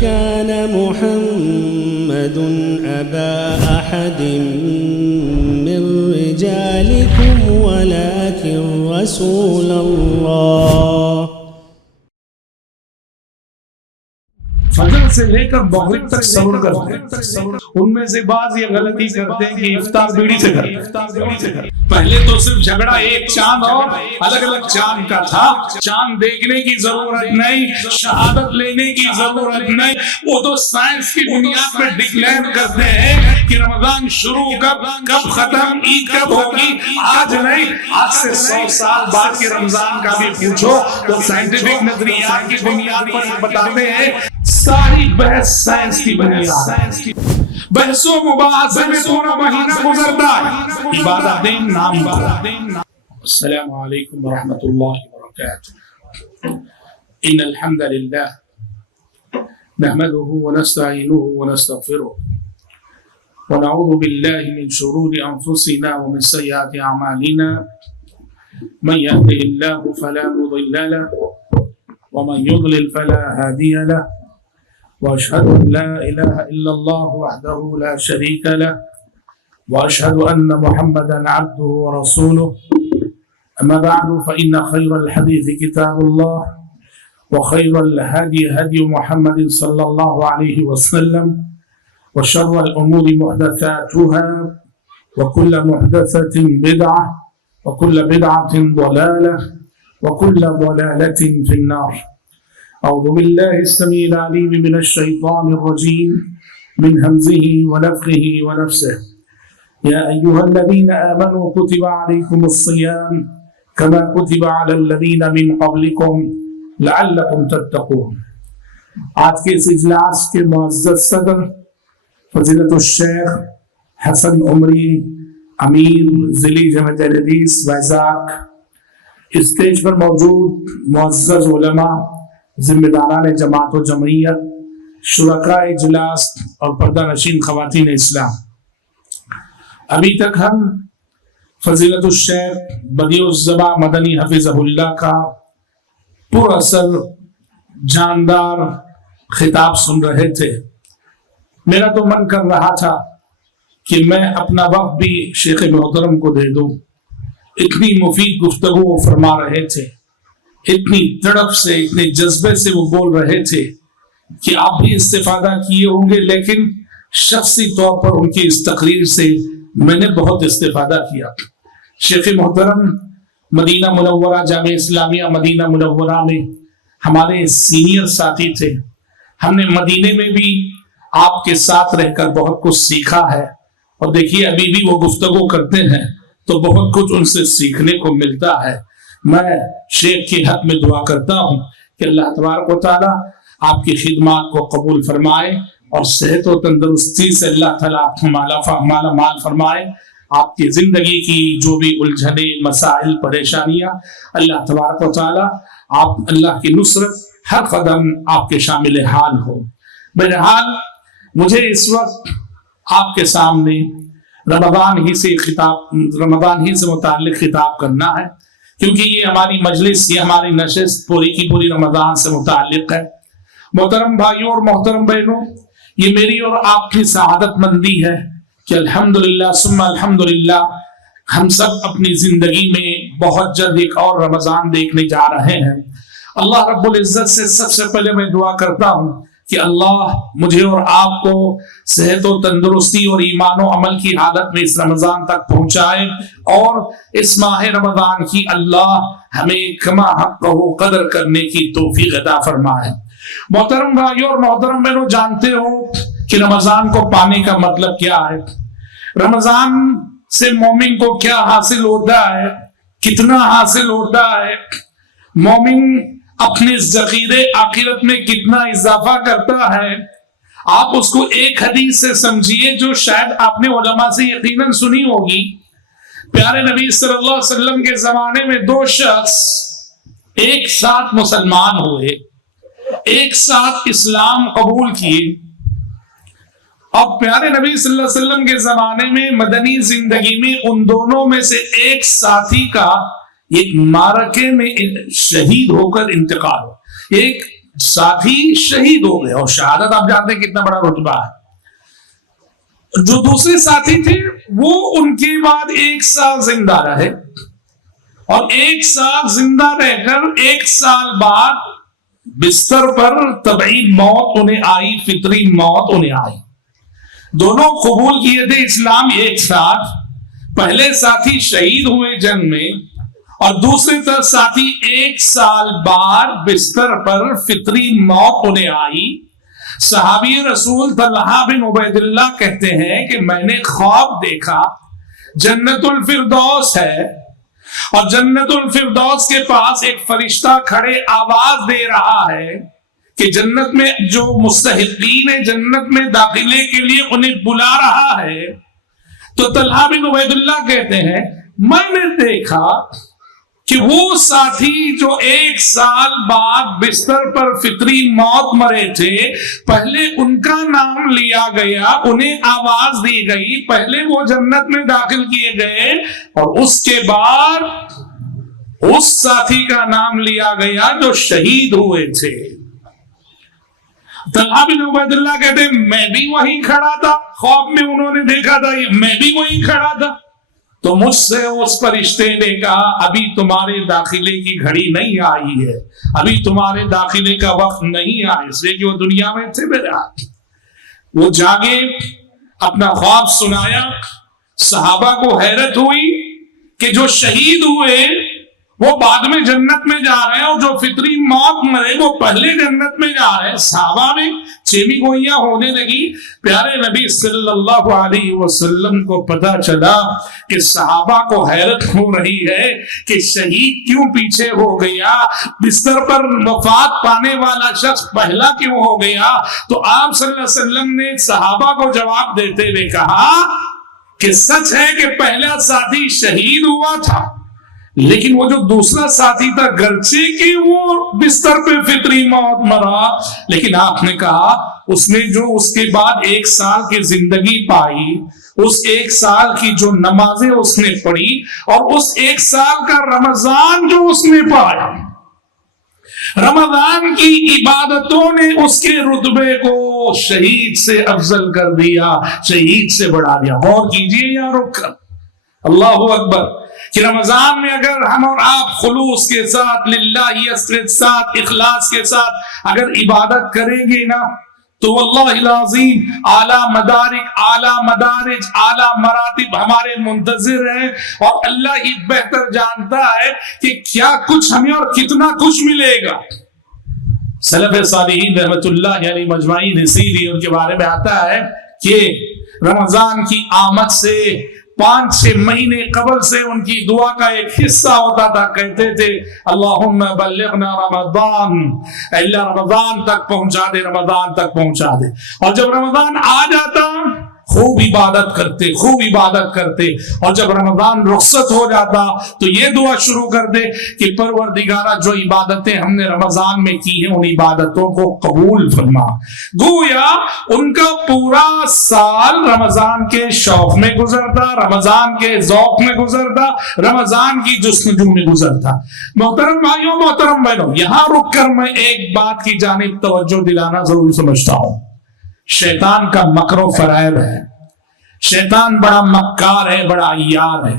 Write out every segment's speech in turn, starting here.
كان محمد أبا أحد من رجالكم ولكن رسول الله. فجر سے لے کر مغرب تک صبر کرتے ہیں. ان میں سے بعض یہ غلطی کرتے ہیں کہ افطار بیڑی سے کرتے ہیں. پہلے تو صرف جھگڑا ایک چاند اور الگ الگ چاند کا تھا. چاند دیکھنے کی ضرورت نہیں, شہادت لینے کی ضرورت نہیں. وہ تو سائنس کی بنیاد پر ڈکلیئر کرتے ہیں کہ رمضان شروع کب ختم, عید کب ہوگی. آج نہیں, آج سے 100 سال بعد کے رمضان کا بھی پوچھو تو سائنٹیفک نظریات کی بنیاد پر بتاتے ہیں. ساری بحث سائنس کی بنیاد, بحث و مباحثے میں پورا مہینہ گزرتا ہے. عبادتیں نام بھر. السلام علیکم ورحمۃ اللہ وبرکاتہ. ان الحمد للہ نحمده ونستعینه ونستغفره ونعوذ باللہ من شرور انفسنا ومن سیئات اعمالنا. من يهده الله فلا مضل له ومن يضلل فلا هادي له. وأشهد أن لا إله إلا الله وحده لا شريك له وأشهد أن محمدا عبده ورسوله. أما بعد فإن خير الحديث كتاب الله وخير الهدي هدي محمد صلى الله عليه وسلم وشر الأمور محدثاتها وكل محدثة بدعة وكل بدعة ضلالة وكل ضلالة في النار. أعوذ بالله السميع العليم من الشيطان الرجيم من همزه ونفخه ونفسه. يا أيها الذين آمنوا كتب عليكم الصيام كما كتب على الذين من قبلكم لعلكم تتقون. آج کے اس اجلاس کے معزز صدر فضیلت الشیخ حسن عمری, امیر ضلعی جامعۃ الحدیث ویزاگ, اسٹیج پر موجود معزز علماء, ذمہ داران جماعت و جمعیت, شرکاء اجلاس اور پردہ نشین خواتین اسلام, ابھی تک ہم فضیلت الشیخ بدیع الزبا مدنی حفظہ اللہ کا پر اثر جاندار خطاب سن رہے تھے. میرا تو من کر رہا تھا کہ میں اپنا وقت بھی شیخ محترم کو دے دوں. اتنی مفید گفتگو وہ فرما رہے تھے, اتنی تڑپ سے, اتنے جذبے سے وہ بول رہے تھے کہ آپ بھی استفادہ کیے ہوں گے, لیکن شخصی طور پر ان کی اس تقریر سے میں نے بہت استفادہ کیا. شیخ محترم مدینہ منورہ, جامعہ اسلامیہ مدینہ منورہ میں ہمارے سینئر ساتھی تھے. ہم نے مدینے میں بھی آپ کے ساتھ رہ کر بہت کچھ سیکھا ہے, اور دیکھیے ابھی بھی وہ گفتگو کرتے ہیں تو بہت کچھ ان سے سیکھنے کو ملتا ہے. میں شیخ کے حق میں دعا کرتا ہوں کہ اللہ تبارک و تعالیٰ آپ کی خدمات کو قبول فرمائے اور صحت و تندرستی سے اللہ تعالیٰ آپ کو مالا مال فرمائے. آپ کی زندگی کی جو بھی الجھنیں, مسائل, پریشانیاں, اللہ تبارک و تعالیٰ آپ, اللہ کی نصرت ہر قدم آپ کے شامل حال ہو. بہرحال مجھے اس وقت آپ کے سامنے رمضان ہی سے متعلق خطاب کرنا ہے, کیونکہ یہ ہماری مجلس, یہ ہماری نشست پوری کی پوری رمضان سے متعلق ہے. محترم بھائیوں اور محترم بہنوں, یہ میری اور آپ کی سعادت مندی ہے کہ الحمدللہ ثم الحمدللہ ہم سب اپنی زندگی میں بہت جلد ایک اور رمضان دیکھنے جا رہے ہیں. اللہ رب العزت سے سب سے پہلے میں دعا کرتا ہوں کہ اللہ مجھے اور آپ کو صحت و تندرستی اور ایمان و عمل کی حالت میں اس رمضان تک پہنچائے, اور اس ماہ رمضان کی اللہ ہمیں کما حقہ قدر کرنے کی توفیق عطا فرمائے. محترم بھائیوں اور محترم بہنوں, جانتے ہو کہ رمضان کو پانے کا مطلب کیا ہے؟ رمضان سے مومن کو کیا حاصل ہوتا ہے, کتنا حاصل ہوتا ہے؟ مومن اپنے ذخیرے آخرت میں کتنا اضافہ کرتا ہے؟ آپ اس کو ایک حدیث سے سمجھیے جو شاید آپ نے علماء سے یقیناً سنی ہوگی. پیارے نبی صلی اللہ علیہ وسلم کے زمانے میں 2 شخص ایک ساتھ مسلمان ہوئے, ایک ساتھ اسلام قبول کیے. اب پیارے نبی صلی اللہ علیہ وسلم کے زمانے میں مدنی زندگی میں ان دونوں میں سے ایک ساتھی کا ایک معرکے میں شہید ہو کر انتقال ہو. ایک ساتھی شہید ہو گئے، اور شہادت آپ جانتے ہیں کتنا بڑا رتبہ ہے۔ جو دوسرے ساتھی تھے وہ ان کے بعد 1 سال زندہ رہے، اور 1 سال زندہ رہ کر 1 سال بعد بستر پر طبعی موت انہیں آئی، فطری موت انہیں آئی۔ دونوں قبول کیے تھے اسلام ایک ساتھ، پہلے ساتھی شہید ہوئے جنگ میں، اور دوسری طرف ساتھی 1 سال بعد بستر پر فطری موت انہیں آئی۔ صحابی رسول طلحہ بن عبید اللہ کہتے ہیں کہ میں نے خواب دیکھا جنت الفردوس ہے، اور جنت الفردوس کے پاس ایک فرشتہ کھڑے آواز دے رہا ہے کہ جنت میں جو مستحقین ہیں جنت میں داخلے کے لیے انہیں بلا رہا ہے۔ تو طلحہ بن عبید اللہ کہتے ہیں میں نے دیکھا کہ وہ ساتھی جو 1 سال بعد بستر پر فطری موت مرے تھے، پہلے ان کا نام لیا گیا، انہیں آواز دی گئی، پہلے وہ جنت میں داخل کیے گئے، اور اس کے بعد اس ساتھی کا نام لیا گیا جو شہید ہوئے تھے۔ طلحہ بن عبید اللہ کہتے ہیں میں بھی وہیں کھڑا تھا، خواب میں انہوں نے دیکھا تھا میں بھی وہیں کھڑا تھا۔ تو مجھ سے اس فرشتے نے کہا ابھی تمہارے داخلے کی گھڑی نہیں آئی ہے، ابھی تمہارے داخلے کا وقت نہیں آیا، اس لیے کہ وہ دنیا میں تھے میرا۔ وہ جاگے، اپنا خواب سنایا، صحابہ کو حیرت ہوئی کہ جو شہید ہوئے وہ بعد میں جنت میں جا رہے ہیں، اور جو فطری موت مرے وہ پہلے جنت میں جا رہے ہیں۔ صحابہ میں چیمی گوئیاں ہونے لگی۔ پیارے نبی صلی اللہ علیہ وسلم کو پتا چلا کہ صحابہ کو حیرت ہو رہی ہے کہ شہید کیوں پیچھے ہو گیا، بستر پر وفات پانے والا شخص پہلا کیوں ہو گیا۔ تو آپ صلی اللہ علیہ وسلم نے صحابہ کو جواب دیتے ہوئے کہا کہ سچ ہے کہ پہلا ساتھی شہید ہوا تھا، لیکن وہ جو دوسرا ساتھی تھا گرچہ کہ وہ بستر پہ فطری موت مرا، لیکن آپ نے کہا اس نے جو اس کے بعد 1 سال کی زندگی پائی، اس 1 سال کی جو نمازیں اس نے پڑھی، اور اس 1 سال کا رمضان جو اس نے پایا، رمضان کی عبادتوں نے اس کے رتبے کو شہید سے افضل کر دیا، شہید سے بڑھا دیا۔ غور کیجئے یا رک کر، اللہ اکبر، کہ رمضان میں اگر ہم اور آپ خلوص کے ساتھ، للہیت کے ساتھ، اخلاص کے ساتھ اگر عبادت کریں گے نا، تو واللہ العظیم اعلیٰ مدارک، اعلیٰ مدارج، اعلیٰ مراتب ہمارے منتظر ہیں، اور اللہ ہی بہتر جانتا ہے کہ کیا کچھ ہمیں اور کتنا کچھ ملے گا۔ سلف صالحین رحمت اللہ علیہ مجمعین اسی ان کے بارے میں آتا ہے کہ رمضان کی آمد سے 5-6 مہینے قبل سے ان کی دعا کا ایک حصہ ہوتا تھا، کہتے تھے اللہم بلغنا رمضان، اللہ رمضان تک پہنچا دے، رمضان تک پہنچا دے۔ اور جب رمضان آ جاتا خوب عبادت کرتے، خوب عبادت کرتے، اور جب رمضان رخصت ہو جاتا تو یہ دعا شروع کر دے کہ پروردگارہ جو عبادتیں ہم نے رمضان میں کی ہیں ان عبادتوں کو قبول فرما۔ گویا ان کا پورا سال رمضان کے شوق میں گزرتا، رمضان کے ذوق میں گزرتا، رمضان کی جستجو میں گزرتا۔ محترم بھائیوں، محترم بہنوں، یہاں رک کر میں ایک بات کی جانب توجہ دلانا ضرور سمجھتا ہوں۔ شیطان کا مکر و فریب ہے، شیطان بڑا مکار ہے، بڑا عیار ہے۔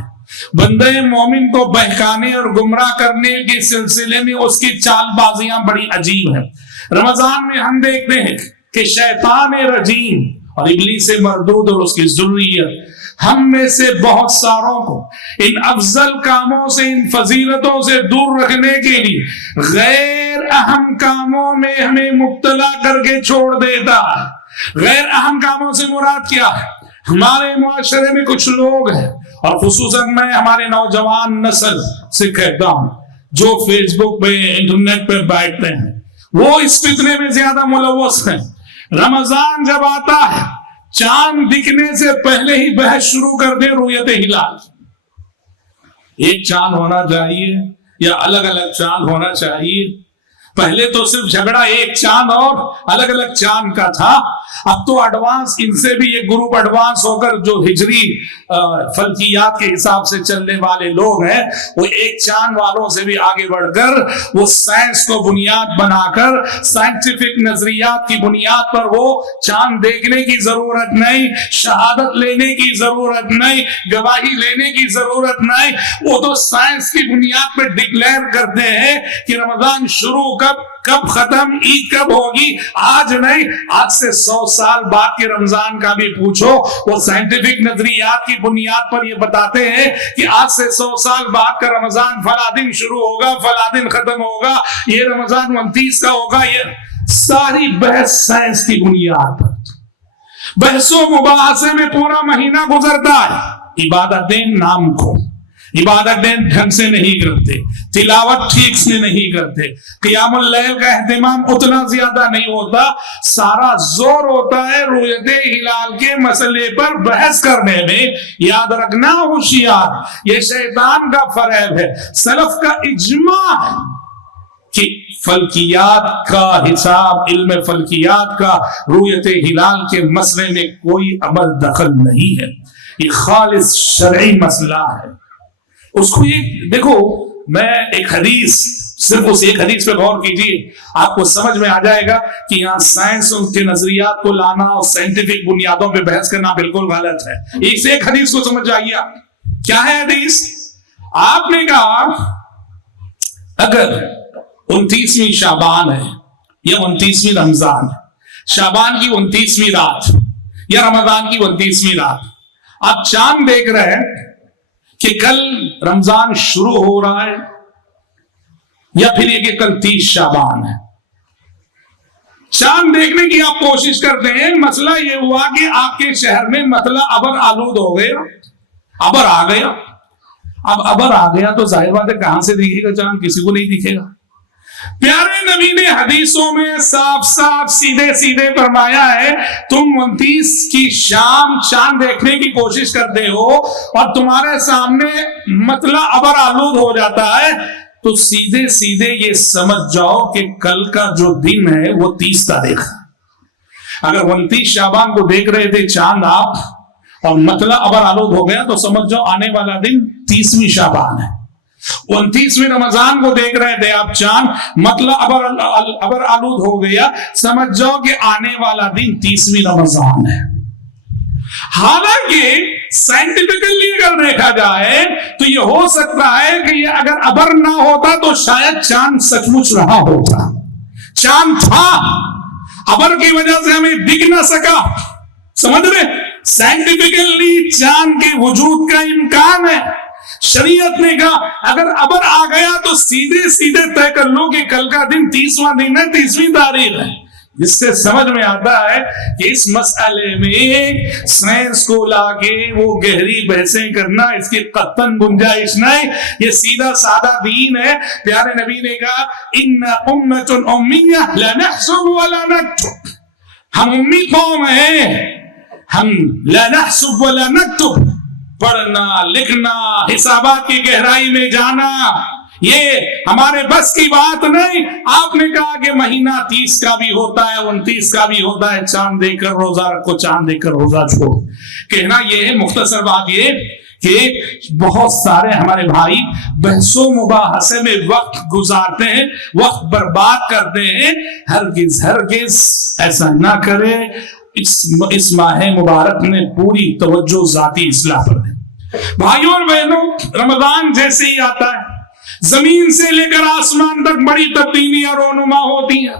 بندے مومن کو بہکانے اور گمراہ کرنے کے سلسلے میں اس کی چال بازیاں بڑی عجیب ہیں۔ رمضان میں ہم دیکھتے ہیں کہ شیطان رجیم اور ابلیس مردود اور اس کی ذریت ہم میں سے بہت ساروں کو ان افضل کاموں سے، ان فضیلتوں سے دور رکھنے کے لیے غیر اہم کاموں میں ہمیں مبتلا کر کے چھوڑ دیتا ہے۔ غیر اہم کاموں سے مراد کیا ہے؟ ہمارے معاشرے میں کچھ لوگ ہیں، اور خصوصاً میں ہمارے نوجوان نسل سے کہتا ہوں جو فیس بک پہ، انٹرنیٹ پہ بیٹھتے ہیں، وہ اس فتنے میں زیادہ ملوث ہیں۔ رمضان جب آتا ہے چاند دکھنے سے پہلے ہی بحث شروع کر دے رؤیت ہلال، ایک چاند ہونا چاہیے یا الگ الگ چاند ہونا چاہیے۔ پہلے تو صرف جھگڑا ایک چاند اور الگ الگ چاند کا تھا، اب تو ایڈوانس، ان سے بھی یہ گروپ ایڈوانس ہو کر جو ہجری فلکیات کے حساب سے چلنے والے لوگ ہیں، وہ ایک چاند والوں سے بھی آگے بڑھ کر وہ سائنس کو بنیاد بنا کر، سائنٹیفک نظریات کی بنیاد پر وہ چاند دیکھنے کی ضرورت نہیں، شہادت لینے کی ضرورت نہیں، گواہی لینے کی ضرورت نہیں، وہ تو سائنس کی بنیاد پہ ڈکلیئر کرتے ہیں کہ رمضان شروع کب ختم، عید کب ہوگی، آج نہیں، آج سے 100 سال بعد کے رمضان کا بھی پوچھو، وہ سائنٹیفک نظریات کی بنیاد پر یہ بتاتے ہیں کہ آج سے 100 سال بعد کا رمضان فلاں دن شروع ہوگا، فلاں دن ختم ہوگا، یہ رمضان 29 کا ہوگا۔ یہ ساری بحث سائنس کی بنیاد پر، بحث و مباحثے میں پورا مہینہ گزرتا ہے، عبادتیں نام کو، عبادتیں ڈھنگ سے نہیں کرتے، تلاوت ٹھیک سے نہیں کرتے، قیام اللیل کا اہتمام اتنا زیادہ نہیں ہوتا، سارا زور ہوتا ہے رؤیت ہلال کے مسئلے پر بحث کرنے میں۔ یاد رکھنا ہوشیار، یہ شیطان کا فریب ہے، سلف کا اجماع ہے کہ فلکیات کا حساب، علم فلکیات کا رؤیت ہلال کے مسئلے میں کوئی عمل دخل نہیں ہے، یہ خالص شرعی مسئلہ ہے۔ اس کو یہ دیکھو، میں ایک حدیث، صرف اس ایک حدیث پہ غور کیجئے، آپ کو سمجھ میں آ جائے گا کہ یہاں سائنس کے نظریات کو لانا اور سائنٹیفک بنیادوں پہ بحث کرنا بالکل غلط ہے۔ ایک سے ایک حدیث کو سمجھ جائیے آپ، کیا ہے حدیث؟ آپ نے کہا اگر 29ویں شعبان ہے یا 29ویں رمضان ہے، شعبان کی 29ویں رات یا رمضان کی 29ویں رات، آپ چاند دیکھ رہے ہیں کہ کل رمضان شروع ہو رہا ہے یا پھر یہ کہ کل 30 شعبان ہے، چاند دیکھنے کی آپ کوشش کرتے ہیں، مسئلہ یہ ہوا کہ آپ کے شہر میں مطلع ابر آلود ہو گیا، ابر آ گیا، اب ابر آ گیا تو ظاہر بات ہے کہاں سے دکھے گا چاند؟ کسی کو نہیں دکھے گا۔ پیارے نبی نے حدیثوں میں صاف صاف سیدھے سیدھے فرمایا ہے، تم 29 کی شام چاند دیکھنے کی کوشش کرتے ہو اور تمہارے سامنے مطلع ابر آلود ہو جاتا ہے، تو سیدھے سیدھے یہ سمجھ جاؤ کہ کل کا جو دن ہے وہ 30 تاریخ۔ اگر 29 شعبان کو دیکھ رہے تھے چاند آپ اور مطلع ابر آلود ہو گیا تو سمجھ جاؤ آنے والا دن 30ویں شعبان ہے۔ 29ویں رمضان کو دیکھ رہے تھے آپ چاند، مطلع ابر آلود ہو گیا، سمجھ جاؤ کہ آنے والا دن 30ویں رمضان ہے۔ حالانکہ سائنٹیفکلی اگر دیکھا جائے تو یہ ہو سکتا ہے کہ یہ اگر ابر نہ ہوتا تو شاید چاند سچ مچ رہا ہوتا، چاند تھا، ابر کی وجہ سے ہمیں دکھ نہ سکا، سمجھ رہے؟ سائنٹیفکلی چاند کے وجود کا امکان ہے۔ شریعت نے کہا اگر ابر آ گیا تو سیدھے سیدھے طے کر لو کہ کل کا دن 30واں دن ہے، 30ویں تاریخ ہے۔ جس سے سمجھ میں آتا ہے کہ اس مسئلے میں سائنس کو لا کے وہ گہری بحثیں کرنا اس کی قطعاً گنجائش نہیں، یہ سیدھا سادہ دین ہے۔ پیارے نبی نے کہا ان امۃ امیہ لا نحسب ولا نکتب، ہم امی قوم ہیں، ہم لا نحسب ولا نکتب، پڑھنا لکھنا حسابات کی گہرائی میں جانا یہ ہمارے بس کی بات نہیں۔ آپ نے کہا کہ مہینہ 30 کا بھی ہوتا ہے، 29 کا بھی ہوتا ہے، چاند دیکھ کر روزہ رکھو، چاند دیکھ کر روزہ چھوڑو۔ کہنا یہ ہے، مختصر بات یہ کہ بہت سارے ہمارے بھائی بحث و مباحثے میں وقت گزارتے ہیں، وقت برباد کرتے ہیں۔ ہرگز ہرگز ایسا نہ کرے، اس ماہ مبارک میں پوری توجہ ذاتی اصلاح پر دیں۔ بھائیوں اور بہنوں، رمضان جیسے ہی آتا ہے زمین سے لے کر آسمان تک بڑی تبدیلیاں رونما ہوتی ہیں۔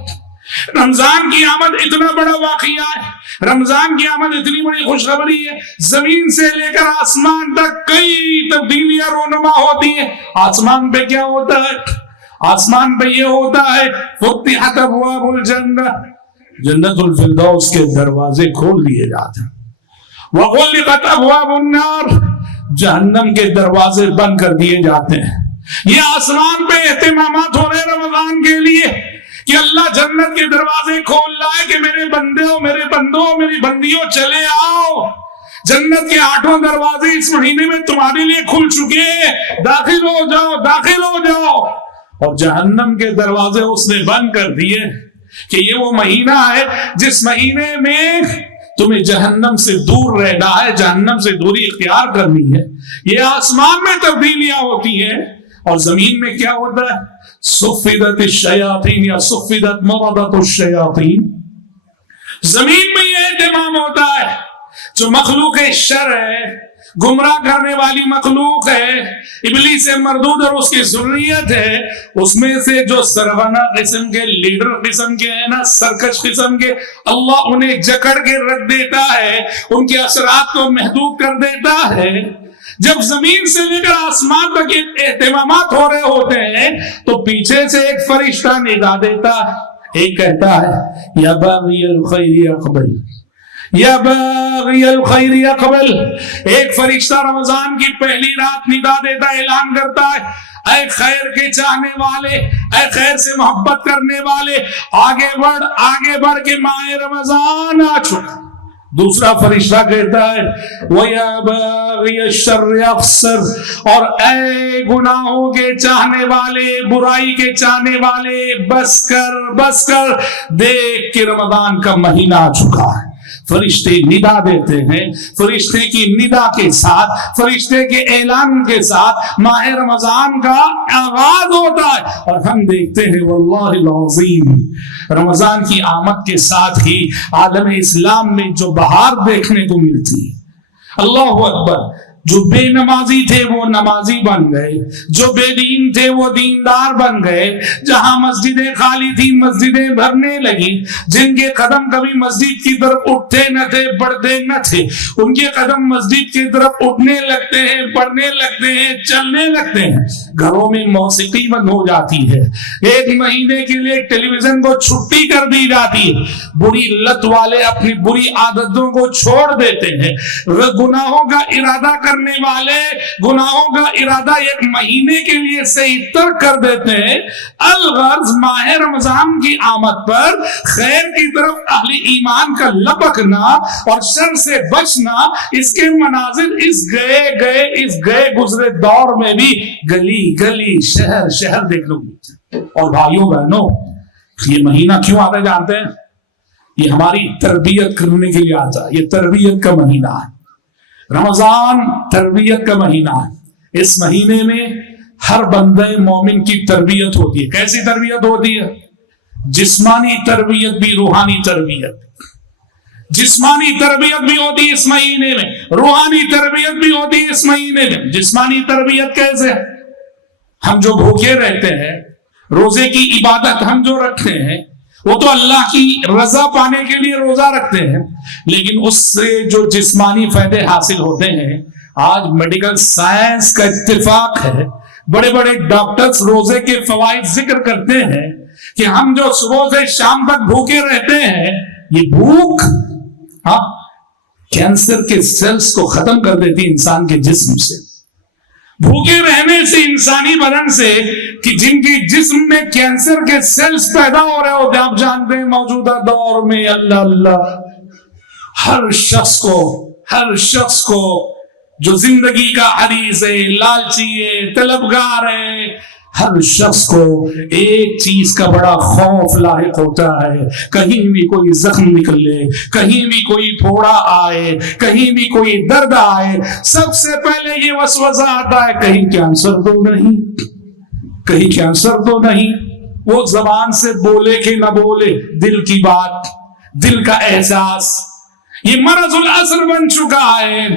رمضان کی آمد اتنا بڑا واقعہ ہے، رمضان کی آمد اتنی بڑی خوشخبری ہے، زمین سے لے کر آسمان تک کئی تبدیلیاں رونما ہوتی ہیں۔ آسمان پہ کیا ہوتا ہے؟ آسمان پہ یہ ہوتا ہے فتحت ابواب الجنہ، جنت الفردوس کے دروازے کھول دیے جاتے ہیں۔ وغلقت ابواب النار، جہنم کے دروازے بند کر دیے جاتے ہیں۔ یہ آسمان پہ اہتمامات ہو رہے رمضان کے لیے کہ اللہ جنت کے دروازے کھول رہا ہے کہ میرے بندوں، میرے بندوں، میری بندیوں چلے آؤ، جنت کے 8 دروازے اس مہینے میں تمہارے لیے کھل چکے ہیں، داخل ہو جاؤ، داخل ہو جاؤ۔ اور جہنم کے دروازے اس نے بند کر دیے کہ یہ وہ مہینہ ہے جس مہینے میں تمہیں جہنم سے دور رہنا ہے، جہنم سے دوری اختیار کرنی ہے۔ یہ آسمان میں تبدیلیاں ہوتی ہیں اور زمین میں کیا ہوتا ہے؟ صفدت الشیاطین یا صفدت مردت الشیاطین۔ زمین میں یہ اہتمام ہوتا ہے جو مخلوق شر ہے، گمراہ کرنے والی مخلوق ہے، ابلیس مردود اور اس کی ذریت ہے، اس میں سے جو سرغنہ قسم کے، لیڈر قسم کے ہیں نا، سرکش قسم کے، اللہ انہیں جکڑ کے رکھ دیتا ہے، ان کے اثرات کو محدود کر دیتا ہے۔ جب زمین سے لے کر آسمان تک اہتمامات ہو رہے ہوتے ہیں تو پیچھے سے ایک فرشتہ ندا دیتا ہے، ایک کہتا ہے یا باغی الخیر اقبل، یا باغی الخیر اقبل۔ ایک فرشتہ رمضان کی پہلی رات ندا دیتا، اعلان کرتا ہے اے خیر کے چاہنے والے، اے خیر سے محبت کرنے والے، آگے بڑھ کے ماہ رمضان آ چکا۔ دوسرا فرشتہ کہتا ہے وَيَا بَاغِيَ الشَّرِّ أَقْصِرْ، اور اے گناہوں کے چاہنے والے، برائی کے چاہنے والے، بس کر، دیکھ کہ رمضان کا مہینہ آ چکا ہے۔ فرشتے ندا دیتے ہیں، فرشتے کی ندا کے ساتھ، فرشتے کے اعلان کے ساتھ ماہ رمضان کا آغاز ہوتا ہے، اور ہم دیکھتے ہیں واللہ العظیم رمضان کی آمد کے ساتھ ہی عالم اسلام میں جو بہار دیکھنے کو ملتی ہے۔ اللہ اکبر۔ جو بے نمازی تھے وہ نمازی بن گئے، جو بے دین تھے وہ دیندار بن گئے، جہاں مسجدیں خالی تھی مسجدیں بھرنے لگی، جن کے قدم کبھی مسجد کی طرف اٹھتے نہ تھے بڑھتے نہ تھے، ان کے قدم مسجد کی طرف اٹھنے لگتے ہیں، بڑھنے لگتے ہیں، چلنے لگتے ہیں۔ گھروں میں موسیقی بند ہو جاتی ہے، ایک مہینے کے لیے ٹیلی ویژن کو چھٹی کر دی جاتی ہے، بری لت والے اپنی بری عادتوں کو چھوڑ دیتے ہیں، گناہوں کا ارادہ کرنے والے گناہوں کا ارادہ ایک مہینے کے لیے صحیح ترک کر دیتے ہیں۔ الغرض ماہ رمضان کی آمد پر خیر کی طرف اہل ایمان کا لپکنا اور شر سے بچنا، اس کے مناظر اس گئے گزرے دور میں بھی گلی گلی شہر دیکھنے کو ملتے ہیں۔ اور بھائیوں بہنوں، یہ مہینہ کیوں آتا ہے جانتے ہیں؟ یہ ہماری تربیت کرنے کے لیے آتا ہے، یہ تربیت کا مہینہ ہے۔ رمضان تربیت کا مہینہ ہے۔ اس مہینے میں ہر بندے مومن کی تربیت ہوتی ہے۔ کیسی تربیت ہوتی ہے؟ جسمانی تربیت بھی، روحانی تربیت۔ جسمانی تربیت بھی ہوتی ہے اس مہینے میں، روحانی تربیت بھی ہوتی ہے اس مہینے میں۔ جسمانی تربیت کیسے؟ ہم جو بھوکے رہتے ہیں، روزے کی عبادت ہم جو رکھتے ہیں، وہ تو اللہ کی رضا پانے کے لیے روزہ رکھتے ہیں، لیکن اس سے جو جسمانی فائدے حاصل ہوتے ہیں، آج میڈیکل سائنس کا اتفاق ہے، بڑے بڑے ڈاکٹرز روزے کے فوائد ذکر کرتے ہیں کہ ہم جو صبح سے شام تک بھوکے رہتے ہیں، یہ بھوک کینسر کے سیلز کو ختم کر دیتی انسان کے جسم سے۔ بھوکے رہنے سے انسانی بدن سے کہ جن کی جسم میں کینسر کے سیلز پیدا ہو رہے ہوتے ہیں، آپ جانتے ہیں موجودہ دور میں اللہ ہر شخص کو جو زندگی کا حریص ہے، لالچی ہے، طلبگار ہے، ہر شخص کو ایک چیز کا بڑا خوف لاحق ہوتا ہے، کہیں بھی کوئی زخم نکلے، کہیں بھی کوئی پھوڑا آئے، کہیں بھی کوئی درد آئے، سب سے پہلے یہ وسوسہ آتا ہے کہیں کینسر تو نہیں۔ وہ زبان سے بولے کہ نہ بولے، دل کی بات، دل کا احساس، یہ مرض العصر بن چکا ہے۔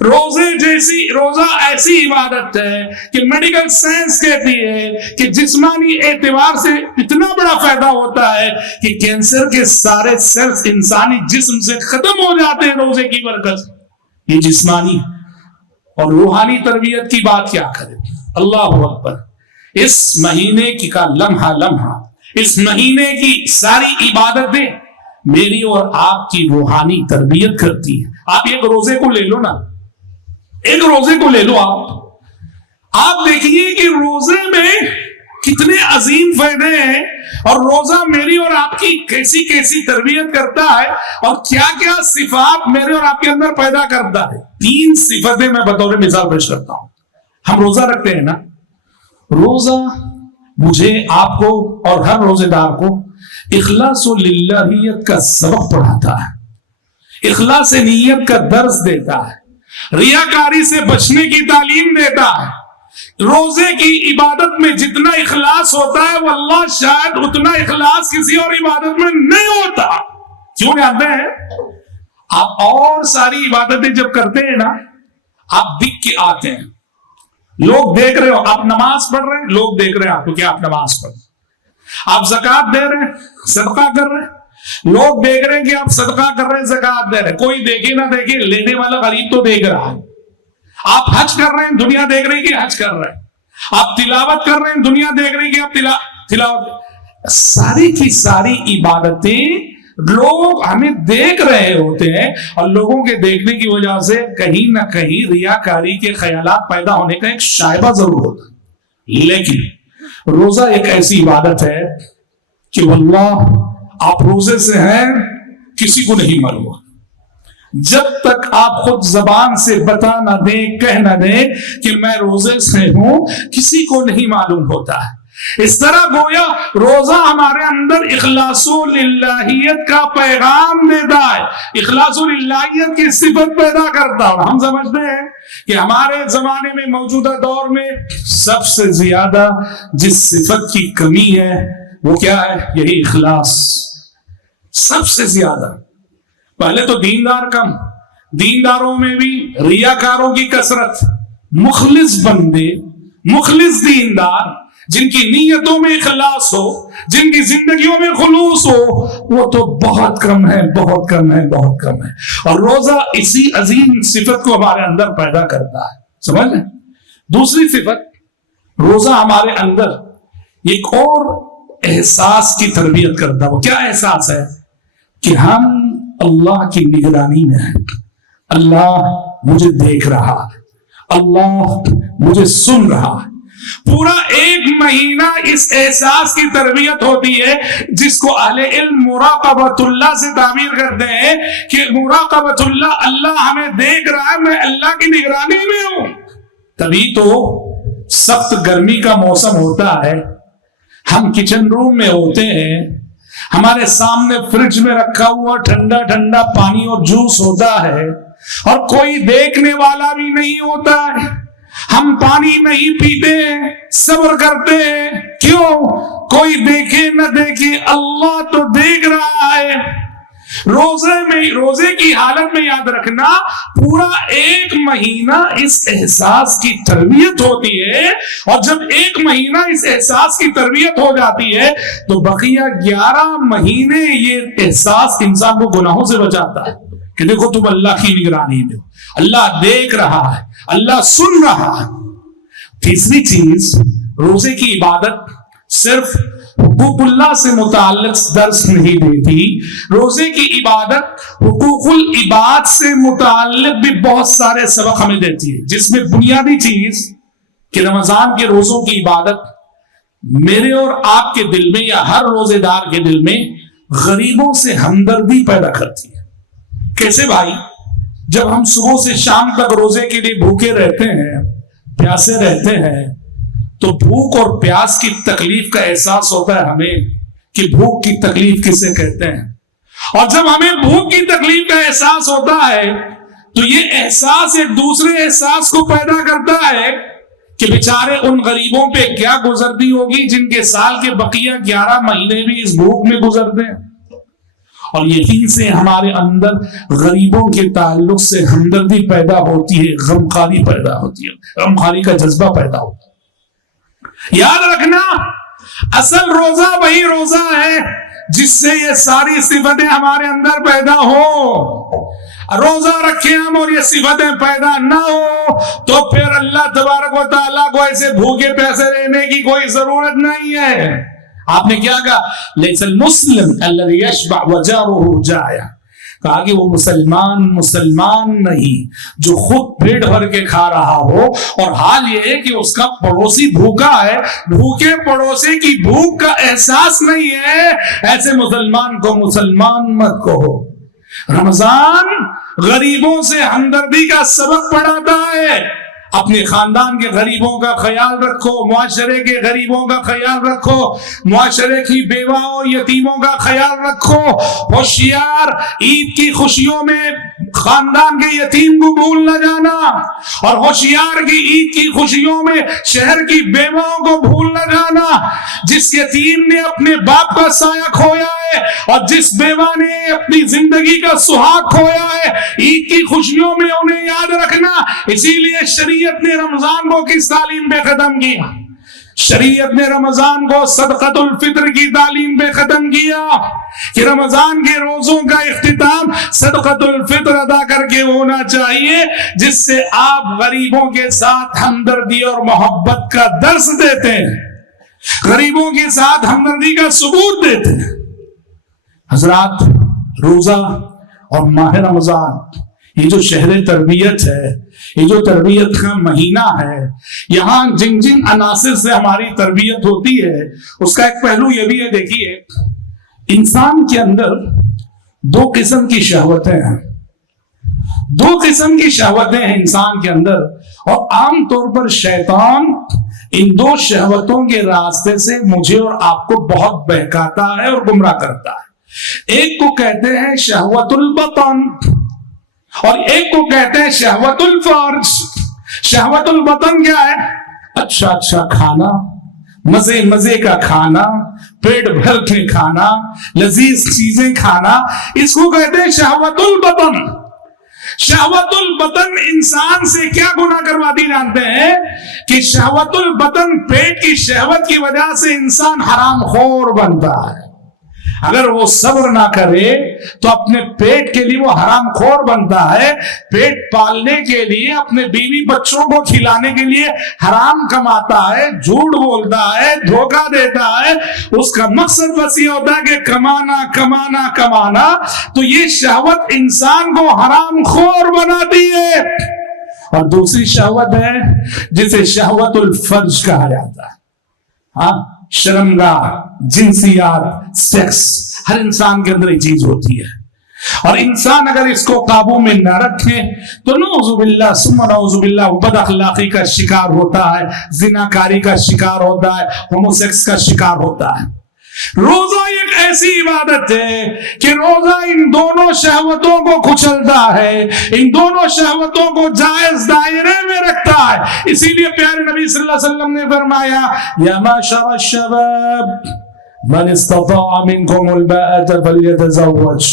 روزہ ایسی عبادت ہے کہ میڈیکل سائنس کہتی ہے کہ جسمانی اعتبار سے اتنا بڑا فائدہ ہوتا ہے کہ کینسر کے سارے سیلز انسانی جسم سے ختم ہو جاتے ہیں روزے کی برکت سے۔ یہ جسمانی اور روحانی تربیت کی بات کیا کرے۔ اللہ اکبر۔ اس مہینے کی کا لمحہ اس مہینے کی ساری عبادتیں میری اور آپ کی روحانی تربیت کرتی ہے۔ آپ ایک روزے کو لے لو نا، ایک روزے کو لے لو آپ دیکھیے کہ روزے میں کتنے عظیم فائدے ہیں، اور روزہ میری اور آپ کی کیسی کیسی تربیت کرتا ہے، اور کیا کیا صفات میرے اور آپ کے اندر پیدا کرتا ہے۔ 3 صفتیں میں بطور مثال پیش کرتا ہوں۔ ہم روزہ رکھتے ہیں نا، روزہ مجھے آپ کو اور ہر روزے دار کو اخلاص و للہیت کا سبق پڑھاتا ہے، اخلاص نیت کا درس دیتا ہے، ریاکاری سے بچنے کی تعلیم دیتا ہے۔ روزے کی عبادت میں جتنا اخلاص ہوتا ہے واللہ شاید اتنا اخلاص کسی اور عبادت میں نہیں ہوتا۔ کیوں جانتے ہیں؟ آپ اور ساری عبادتیں جب کرتے ہیں نا، آپ دکھ کے آتے ہیں، لوگ دیکھ رہے ہو آپ نماز پڑھ رہے ہیں، لوگ دیکھ رہے ہیں آپ کو کیا آپ نماز پڑھ رہے ہیں، آپ زکوٰۃ دے رہے ہیں، صدقہ کر رہے ہیں، لوگ دیکھ رہے ہیں کہ آپ صدقہ کر رہے ہیں، زکوٰۃ دے رہے ہیں، کوئی دیکھے نہ دیکھے لینے والا غریب تو دیکھ رہا ہے۔ آپ حج کر رہے ہیں، دنیا دیکھ رہی کہ حج کر رہے ہیں، آپ تلاوت کر رہے ہیں، دنیا دیکھ رہی کہ آپ تلاوت، ساری کی ساری عبادتیں لوگ ہمیں دیکھ رہے ہوتے ہیں، اور لوگوں کے دیکھنے کی وجہ سے کہیں نہ کہیں ریاکاری کے خیالات پیدا ہونے کا ایک شائبہ ضرور ہوتا ہے۔ لیکن روزہ ایک ایسی عبادت ہے کہ واللہ آپ روزے سے ہیں کسی کو نہیں معلوم، جب تک آپ خود زبان سے بتا نہ دیں، کہہ نہ دیں کہ میں روزے سے ہوں، کسی کو نہیں معلوم ہوتا ہے۔ اس طرح گویا روزہ ہمارے اندر اخلاص و للہیت کا پیغام دیتا ہے، اخلاص و للہیت کی صفت پیدا کرتا ہے۔ ہم سمجھتے ہیں کہ ہمارے زمانے میں موجودہ دور میں سب سے زیادہ جس صفت کی کمی ہے وہ کیا ہے؟ یہی اخلاص، سب سے زیادہ۔ پہلے تو دیندار کم، دینداروں میں بھی ریاکاروں کی کثرت، مخلص بندے، مخلص دیندار جن کی نیتوں میں اخلاص ہو، جن کی زندگیوں میں خلوص ہو، وہ تو بہت کم ہے، بہت کم ہے، بہت کم ہے۔ اور روزہ اسی عظیم صفت کو ہمارے اندر پیدا کرتا ہے، سمجھ لیں۔ دوسری صفت، روزہ ہمارے اندر ایک اور احساس کی تربیت کرتا ہے۔ وہ کیا احساس ہے؟ کہ ہم اللہ کی نگرانی میں ہیں، اللہ مجھے دیکھ رہا ہے، اللہ مجھے سن رہا ہے۔ پورا ایک مہینہ اس احساس کی تربیت ہوتی ہے جس کو اہل علم مراقبۃ اللہ سے تعبیر کرتے ہیں کہ مراقبۃ اللہ، اللہ ہمیں دیکھ رہا ہے، میں اللہ کی نگرانی میں ہوں۔ تبھی تو سخت گرمی کا موسم ہوتا ہے، ہم کچن روم میں ہوتے ہیں، ہمارے سامنے فریج میں رکھا ہوا ٹھنڈا ٹھنڈا پانی اور جوس ہوتا ہے، اور کوئی دیکھنے والا بھی نہیں ہوتا ہے، ہم پانی نہیں پیتے، صبر کرتے ہیں، کیوں؟ کوئی دیکھے نہ دیکھے اللہ تو دیکھ رہا ہے۔ روزے کی حالت میں یاد رکھنا، پورا ایک مہینہ اس احساس کی تربیت ہوتی ہے، اور جب ایک مہینہ اس احساس کی تربیت ہو جاتی ہے تو بقیہ 11 مہینے یہ احساس انسان کو گناہوں سے بچاتا ہے کہ دیکھو تم اللہ کی نگرانی میں ہو، اللہ دیکھ رہا ہے، اللہ سن رہا ہے۔ تیسری چیز، روزے کی عبادت صرف حقوق اللہ سے متعلق درس نہیں دیتی، روزے کی عبادت حقوق العباد سے متعلق بھی بہت سارے سبق ہمیں دیتی ہے، جس میں بنیادی چیز کہ رمضان کے روزوں کی عبادت میرے اور آپ کے دل میں یا ہر روزے دار کے دل میں غریبوں سے ہمدردی پیدا کرتی ہے۔ کیسے بھائی؟ جب ہم صبح سے شام تک روزے کے لیے بھوکے رہتے ہیں، پیاسے رہتے ہیں، تو بھوک اور پیاس کی تکلیف کا احساس ہوتا ہے ہمیں کہ بھوک کی تکلیف کسے کہتے ہیں، اور جب ہمیں بھوک کی تکلیف کا احساس ہوتا ہے تو یہ احساس ایک دوسرے احساس کو پیدا کرتا ہے کہ بیچارے ان غریبوں پہ کیا گزرتی ہوگی جن کے سال کے بقیہ 11 مہینے بھی اس بھوک میں گزرتے ہیں، اور یہی سے ہمارے اندر غریبوں کے تعلق سے ہمدردی پیدا ہوتی ہے، غمخواری پیدا ہوتی ہے، غمخواری کا جذبہ پیدا ہوتا ہے۔ یاد رکھنا، اصل روزہ وہی روزہ ہے جس سے یہ ساری صفتیں ہمارے اندر پیدا ہو۔ روزہ رکھیں ہم اور یہ صفتیں پیدا نہ ہو تو پھر اللہ تبارک و تعالیٰ کو ایسے بھوکے پیاسے رہنے کی کوئی ضرورت نہیں ہے۔ آپ نے کیا کہا؟ لیس المسلم الذی یشبع وجارہ جائع، کہا کہ وہ مسلمان نہیں جو خود پیٹ بھر کے کھا رہا ہو اور حال یہ ہے کہ اس کا پڑوسی بھوکا ہے، بھوکے پڑوسی کی بھوک کا احساس نہیں ہے، ایسے مسلمان کو مسلمان مت کہو۔ رمضان غریبوں سے ہمدردی کا سبق پڑھاتا ہے، اپنے خاندان کے غریبوں کا خیال رکھو، معاشرے کے غریبوں کا خیال رکھو، معاشرے کی بیواؤں یتیموں کا خیال رکھو۔ ہوشیار، عید کی خوشیوں میں خاندان کے یتیم کو بھول نہ جانا، اور ہوشیار کی عید کی خوشیوں میں شہر کی بیواؤں کو بھول نہ جانا۔ جس یتیم نے اپنے باپ کا سایہ کھویا ہے اور جس بیوہ نے اپنی زندگی کا سہاگ کھویا ہے، عید کی خوشیوں میں انہیں یاد رکھنا۔ اسی لیے شریعت نے رمضان کو کس تعلیم پہ ختم کیا؟ شریعت نے رمضان کو صدقۃ الفطر کی تعلیم پہ ختم کیا کہ رمضان کے روزوں کا اختتام صدقۃ الفطر ادا کر کے ہونا چاہیے، جس سے آپ غریبوں کے ساتھ ہمدردی اور محبت کا درس دیتے ہیں، غریبوں کے ساتھ ہمدردی کا ثبوت دیتے ہیں۔ حضرات، روزہ اور ماہ رمضان یہ جو شہر تربیت ہے، یہ جو تربیت کا مہینہ ہے، یہاں جن جن عناصر سے ہماری تربیت ہوتی ہے اس کا ایک پہلو یہ بھی ہے۔ دیکھیے، انسان کے اندر دو قسم کی شہوتیں ہیں، دو قسم کی شہوتیں ہیں انسان کے اندر، اور عام طور پر شیطان ان دو شہوتوں کے راستے سے مجھے اور آپ کو بہت بہکاتا ہے اور گمراہ کرتا ہے۔ ایک کو کہتے ہیں شہوت البطن اور ایک کو کہتے ہیں شہوت الفرج۔ شہوت البطن کیا ہے؟ اچھا اچھا کھانا، مزے مزے کا کھانا، پیٹ بھر کے کھانا، لذیذ چیزیں کھانا، اس کو کہتے ہیں شہوت البطن۔ شہوت البطن انسان سے کیا گناہ کرواتی جانتے ہیں کہ شہوت البطن، پیٹ کی شہوت کی وجہ سے انسان حرام خور بنتا ہے۔ اگر وہ صبر نہ کرے تو اپنے پیٹ کے لیے وہ حرام خور بنتا ہے، پیٹ پالنے کے لیے، اپنے بیوی بچوں کو کھلانے کے لیے حرام کماتا ہے، جھوٹ بولتا ہے، دھوکہ دیتا ہے۔ اس کا مقصد بس یہ ہوتا ہے کہ کمانا کمانا کمانا۔ تو یہ شہوت انسان کو حرام خور بناتی ہے۔ اور دوسری شہوت ہے جسے شہوت الفرج کہا جاتا ہے۔ ہاں، شرمگاہ، جنسیات، سیکس، ہر انسان کے اندر یہ چیز ہوتی ہے، اور انسان اگر اس کو قابو میں نہ رکھے تو نعوذ باللہ ثم نعوذ باللہ بد اخلاقی کا شکار ہوتا ہے، زناکاری کا شکار ہوتا ہے، ہومو سیکس کا شکار ہوتا ہے۔ روزہ ایک ایسی عبادت ہے کہ روزہ ان دونوں شہوتوں کو کچلتا ہے، ان دونوں شہوتوں کو جائز دائرے میں رکھتا ہے۔ اسی لیے پیارے نبی صلی اللہ علیہ وسلم نے فرمایا، یا معشر الشباب من استطاع منکم الباءة فلیتزوج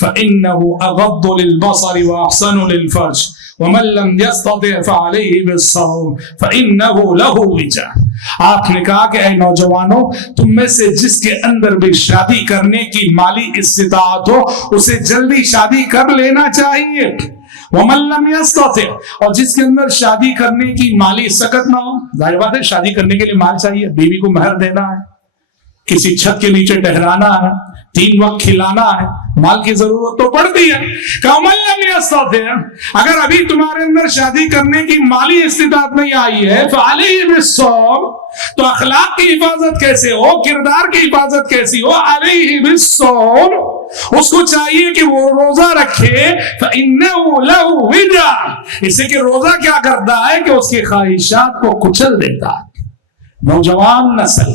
فإنه اغض للبصر واحسن للفرج ومن لم يستطع فعليه بالصوم فإنه له وجاء۔ آپ نے کہا کہ اے نوجوانوں، تم میں سے جس کے اندر بھی شادی کرنے کی مالی استطاعت ہو اسے جلدی شادی کر لینا چاہیے۔ ومن لم يستطع، اور جس کے اندر شادی کرنے کی مالی سکت نہ ہو، ظاہر بات ہے شادی کرنے کے لیے مال چاہیے، بیوی کو مہر دینا ہے، کسی چھت کے نیچے ٹہرانا ہے، 3 وقت کھلانا ہے، مال کی ضرورت تو پڑتی ہے۔ اگر ابھی تمہارے اندر شادی کرنے کی مالی استطاعت نہیں آئی ہے فعلیہ بالصوم، تو اخلاق کی حفاظت کیسے ہو، کردار کی حفاظت کیسی ہو؟ علیہ بالصوم، اس کو چاہیے کہ وہ روزہ رکھے، فإنہ لہ وجاء، اس سے کہ روزہ کیا کرتا ہے کہ اس کی خواہشات کو کچل دیتا ہے۔ نوجوان نسل،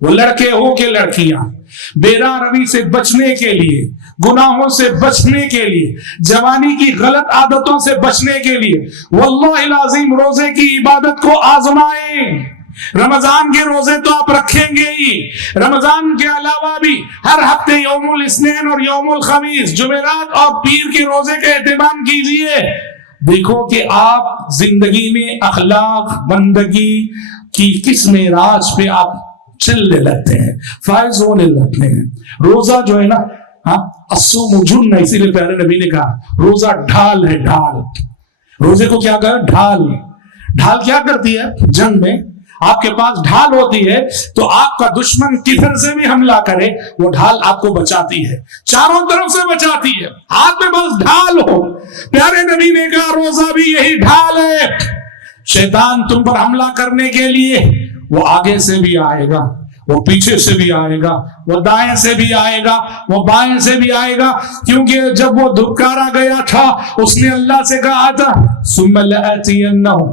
وہ لڑکے ہو کہ لڑکیاں، بیرا روی سے بچنے کے لیے، گناہوں سے بچنے کے لیے، جوانی کی غلط عادتوں سے بچنے کے لیے واللہ العظیم روزے کی عبادت کو آزمائیں۔ رمضان کے روزے تو آپ رکھیں گے ہی، رمضان کے علاوہ بھی ہر ہفتے یوم الاثنین اور یوم الخمیس، جمعرات اور پیر کے روزے کا اہتمام کیجئے۔ دیکھو کہ آپ زندگی میں اخلاق بندگی کی کس معراج پہ آپ چلنے لگتے ہیں، فائز ہونے لگتے ہیں۔ روزہ جو ہے نا، الصوم جنہ، اسی لیے پیارے نبی نے کہا روزہ ڈھال ہے، ڈھال۔ روزے کو کیا کہا؟ ڈھال۔ ڈھال کیا کرتی ہے؟ جنگ میں آپ کے پاس ڈھال ہوتی ہے تو آپ کا دشمن کدھر سے بھی حملہ کرے وہ ڈھال آپ کو بچاتی ہے، چاروں طرف سے بچاتی ہے، ہاتھ میں بس ڈھال ہو۔ پیارے نبی نے کہا روزہ بھی یہی ڈھال ہے۔ شیطان تم پر حملہ کرنے کے لیے وہ آگے سے بھی آئے گا، وہ پیچھے سے بھی آئے گا، وہ دائیں سے بھی آئے گا، وہ بائیں سے بھی آئے گا، کیونکہ جب وہ دھکارا گیا تھا اس نے اللہ سے کہا تھا ثم لآتینہم